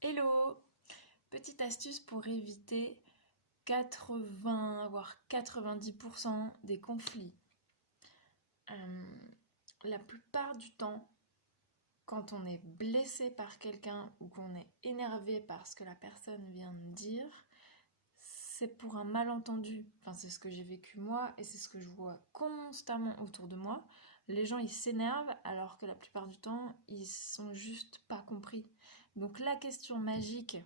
Hello! Petite astuce pour éviter 80 voire 90% des conflits. Euh, la plupart du temps, quand on est blessé par quelqu'un ou qu'on est énervé par ce que la personne vient de dire, c'est pour un malentendu. Enfin, c'est ce que j'ai vécu moi et c'est ce que je vois constamment autour de moi. Les gens, ils s'énervent alors que la plupart du temps, ils sont juste pas compris. Donc la question magique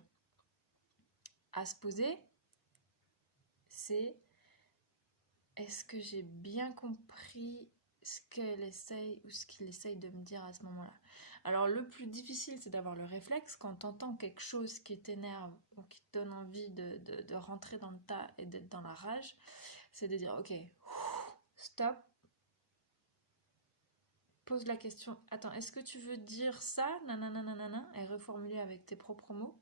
à se poser, c'est est-ce que j'ai bien compris ce qu'elle essaye ou ce qu'il essaye de me dire à ce moment-là. Alors le plus difficile, c'est d'avoir le réflexe quand t'entends quelque chose qui t'énerve ou qui te donne envie de rentrer dans le tas et d'être dans la rage, c'est de dire ok, stop, pose la question, attends, est-ce que tu veux dire ça, nanana, nanana, et reformuler avec tes propres mots.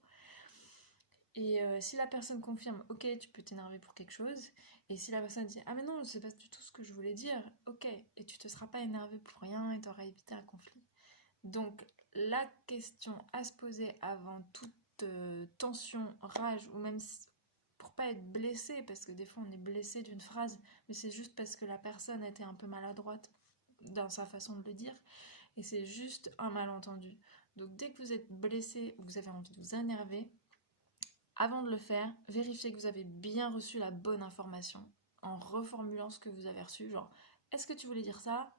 Et si la personne confirme, ok, tu peux t'énerver pour quelque chose. Et si la personne dit, ah mais non, c'est pas du tout ce que je voulais dire, ok, et tu te seras pas énervé pour rien et t'auras évité un conflit. Donc la question à se poser avant toute tension, rage, ou même pour pas être blessé, parce que des fois on est blessé d'une phrase, mais c'est juste parce que la personne était un peu maladroite dans sa façon de le dire, et c'est juste un malentendu. Donc dès que vous êtes blessé ou que vous avez envie de vous énerver, avant de le faire, vérifiez que vous avez bien reçu la bonne information en reformulant ce que vous avez reçu. Genre, est-ce que tu voulais dire ça?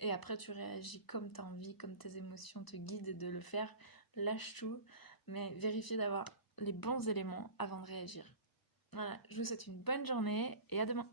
Et après, tu réagis comme tu as envie, comme tes émotions te guident de le faire. Lâche tout, mais vérifiez d'avoir les bons éléments avant de réagir. Voilà, je vous souhaite une bonne journée et à demain.